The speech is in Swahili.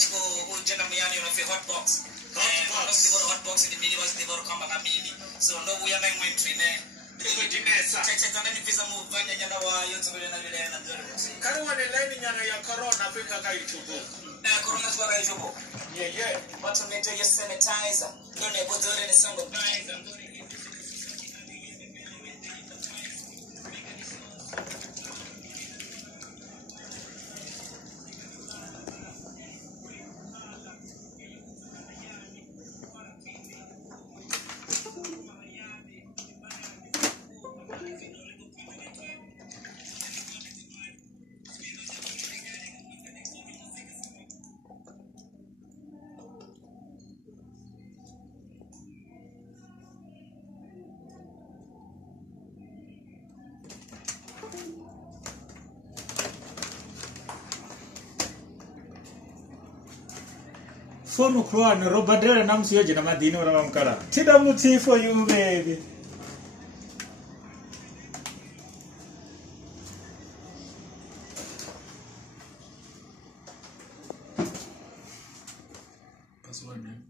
chiko ujenda muyani unofe hot box. Hot box in the minibus they were come kamili. So no we are going to ne. Chechana ni pesa muvanya nyana wa yote vile na vile na ndio. Karibu ni line nyana ya corona Afrika kaichuko. Corona kwa kaichuko. Yeah. Watu mete ya sanitizer. Ndio ne bodore ni sango sanitizer. Phone Crown, Robadera Namsio, Janamadino Ramkara. Tidamuti for you, baby. Password name.